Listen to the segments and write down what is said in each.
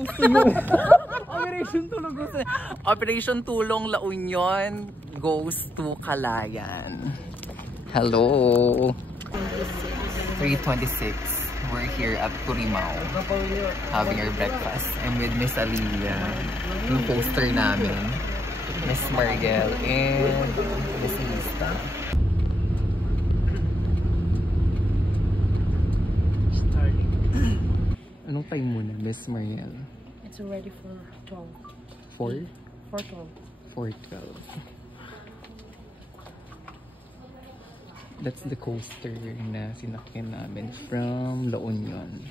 gusto nyo. Operation Tulong gusto nyo. Operation Tulong La Union goes to Calayan. Hello. 3:26. We're here at Turimao having our breakfast. I'm with Miss Alia, yung poster namin, Miss Mariel, and Miss Lista. Anong time muna, Miss Mariel? It's already for 12. 4? 4:12. 4:12. That's the coaster na sinakyan namin from La Union.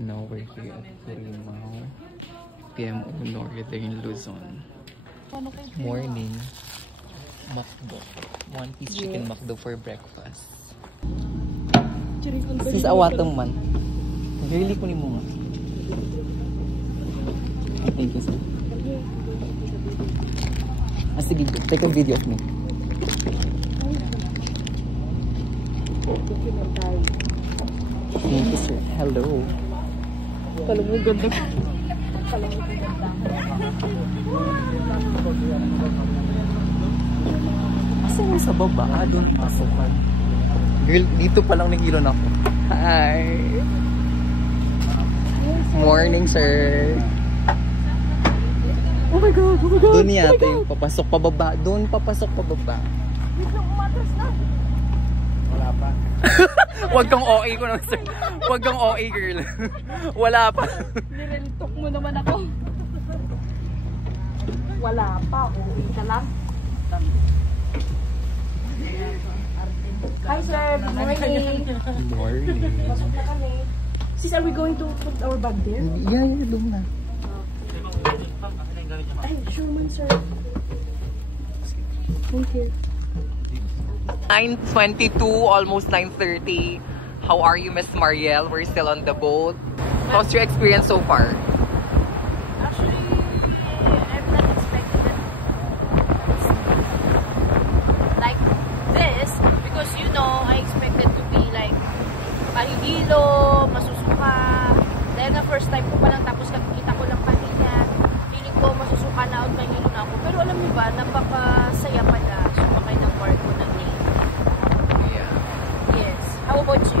Now we're here at Turimao, PMO Northern Luzon. Morning. Macdo. One-piece chicken Macdo for breakfast. Sis awatang man. Really kunin mo nga. Thank you, sir. Sige, take a video of me. Thank you, sir. Hello. Kalam mo ganda. Kasi yung sa baba, doon pasukan. Girl, dito pa lang nahilon ako. Hi! Morning, sir. Oh my God, oh my God. Doon yata yung papasok pababa. Doon papasok pababa. Wait lang, umatras na. Wala pa. Huwag kang OA ko naman, sir. Huwag kang OA, girl. Wala pa. Nirentok mo naman ako. Wala pa, OA ka lang. Hi sir, good morning. Good morning. Pasok na kami. Sis, are we going to put our bag there? Yeah, doon na. Ay, sure man sir. Thank you. 9:22, almost 9:30. How are you, Miss Mariel? We're still on the boat. How's your experience so far? Actually, I've not expected it like this because you know, I expected to be like mahihilo, masusuka. Dahil na first time ko pa lang tapos kakikita ko lang kanina. Feeling ko masusuka na at mahihilo na ako. Pero alam niyo ba, napakasaya pala sumakay ng barko ng Navy. How about you?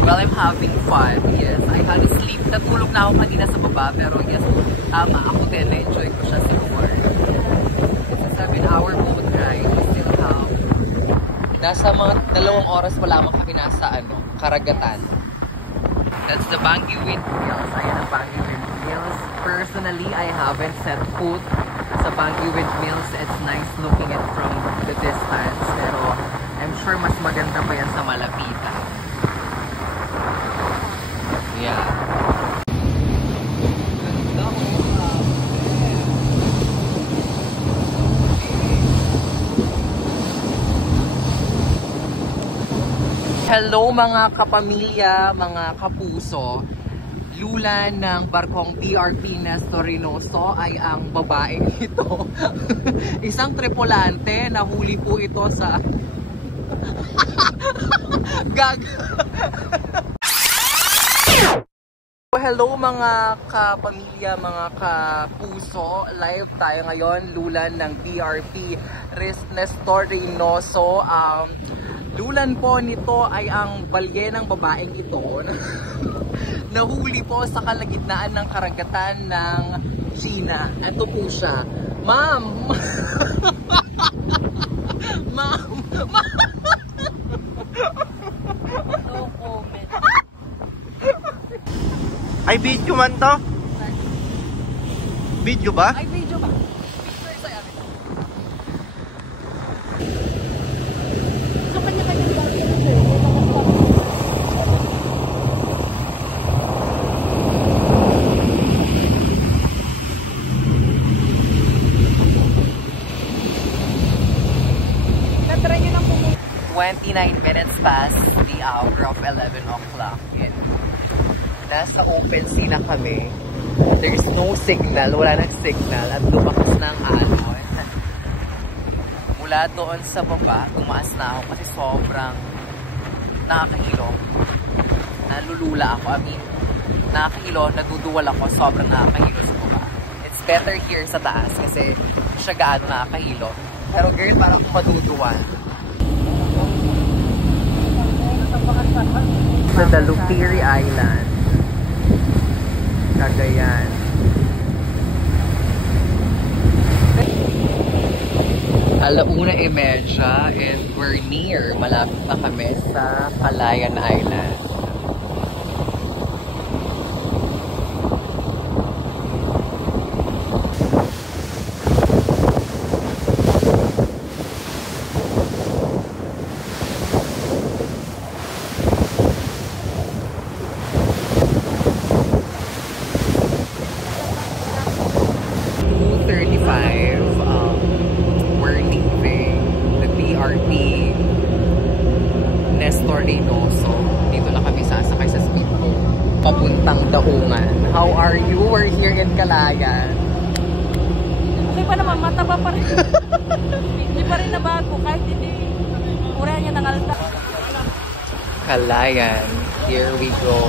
Well, I'm having fun. Yes, I had to sleep. Natulog na ako kanina sa baba, pero yes, tama ako din. Na-enjoy ko siya sa lugar. It's a 7-hour boat ride. We still have nasa mga 2 oras pa lamang kami nasa karagatan. That's the Bangi Windmills. Ayan ang Bangi Windmills. Personally, I haven't set foot sa Bangi Windmills. It's nice looking at from the distance, pero I'm sure mas maganda pa yan sa malapitan. Yeah. Hello mga kapamilya, mga kapuso. Lula ng barkong BRP Nestor Reynoso ay ang babaeng ito. Isang tripulante, nahuli po ito sa gag. Hello mga kapamilya, mga kapuso. Live tayo ngayon, lulan ng BRP Nestor Reynoso. Lulan po nito ay ang balyenang babaeng ito. Nahuli po sa kalagitnaan ng karagatan ng China. Ito po siya. Ma'am! Ma'am! No comment. Ay, video man to? Video ba? Ay, video ba? Picture sa amin. So, kanya-kanya ba? Natry nyo lang pumunta. 29 minutes past the hour of 11 o'clock. Nasa open sea na kami. There's no signal, wala nang signal at lumakas na ang alon. Mula doon sa baba, tumaas na ako kasi sobrang nakakahilo. Nalulula ako. I mean, nakakahilo, naduduwal ako, sobrang nakakahilo sa baba. It's better here sa taas kasi siya gaano nakakahilo. Pero girl, parang akong maduduwal. Sa Dalupiri Island. Cagayan. Alauna Imedya and we're near. Malapit na kami sa Calayan Island. We're leaving the BRT Nestor Reynoso. Dito na kami sasakay sa speedboat papuntang Daungan. How are you? We're here in Calayan. Okay pa naman, mataba pa rin. Hindi pa rin nabago kahit hindi. Mura niya nangalta. Calayan. Here we go.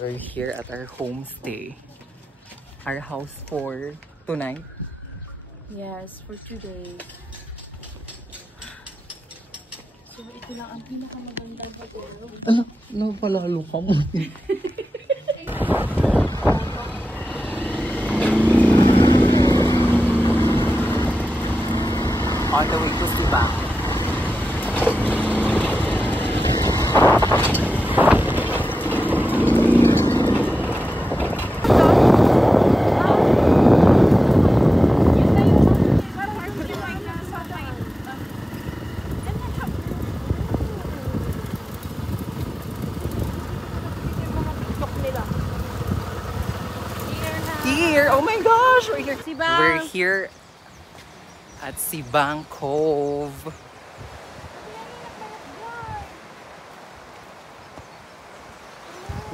We're here at our homestay. Our house for tonight. Yes, for 2 days. So, ito lang ang pinakamagandang hotel. Ano? Napalalo ka mo. On the way to Sibang. Here! Oh my gosh! We're here. Sibang. We're here at Sibang Cove.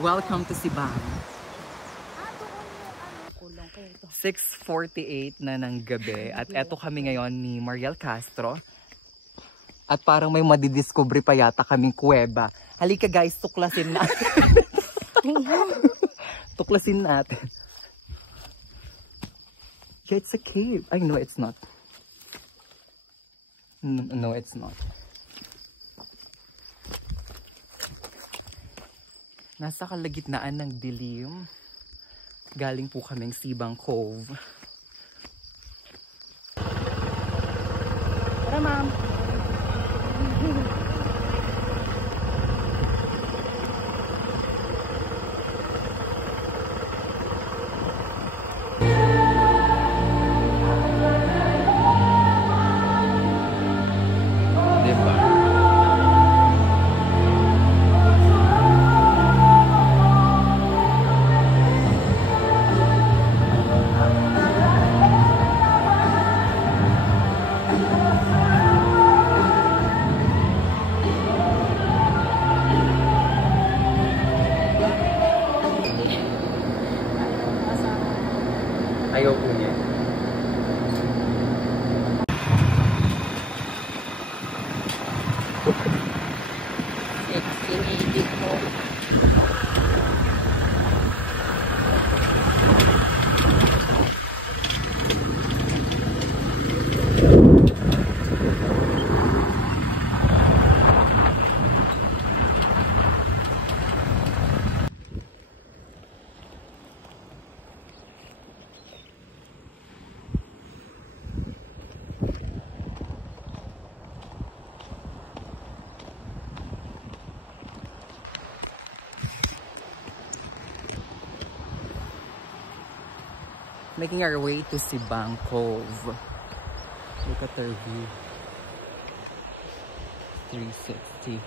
Welcome to Sibang. 6:48 na ng gabi at eto kami ngayon ni Mariel Castro. At parang may madidiscover pa yata kaming kuweba. Halika guys, tuklasin natin. Tuklasin natin. Yeah, it's a cave. I know it's not. No, it's not. Nasa kalagitnaan ng dilim. Galing po kaming Sibang Cove. Tara, ma'am. Ayaw po niya. Extended mo. Making our way to Sibang Cove. Look at our view. 360.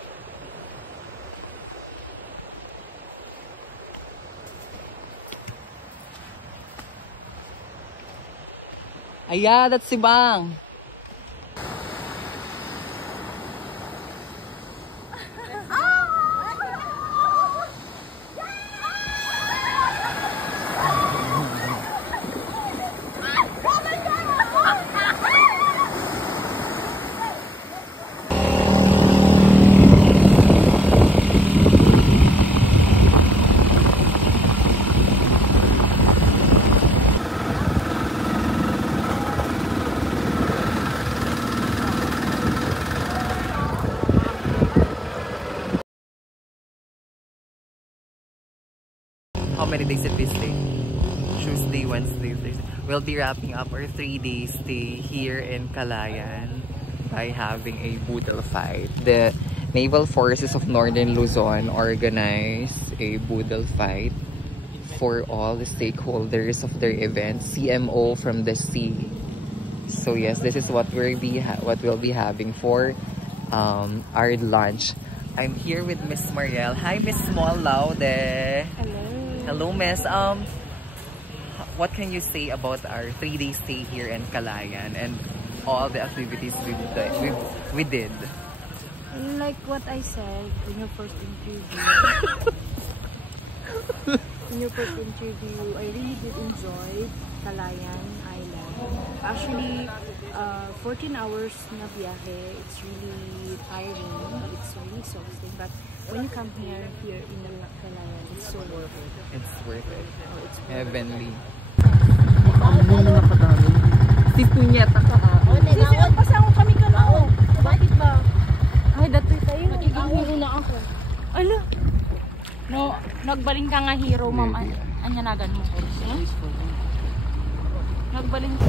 Aya, that's Sibang. many days did we stay? Tuesday, Wednesday, Thursday. We'll be wrapping up our 3-day stay here in Calayan by having a boodle fight. The Naval Forces of Northern Luzon organized a boodle fight for all the stakeholders of their event. CMO from the sea. So yes, this is what we'll be having for our lunch. I'm here with Miss Mariel. Hi, Miss Small Laude. Hello. Hello, Miss. What can you say about our 3-day stay here in Calayan and all the activities we did? Like what I said in your first interview. I really did enjoy Calayan Island. Actually, 14 hours na biyahe. It's really tiring. It's really exhausting. But when you come here in the Calayan, it's so worth it. It's worth it. Oh, it's Heavenly. Si punyeta ka. Sisi, pasang kami ka na. Bakit ba? Ay, datoy tayo. Magiging hero na ako. Ala. No, nagbaling ka nga hero, ma'am. Anyanagan mo. Nagbaling ka.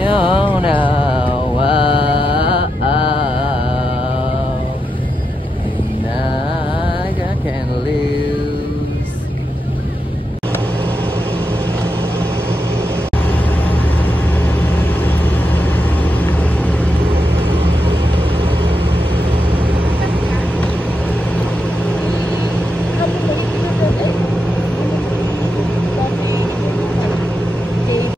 No, no. I can live.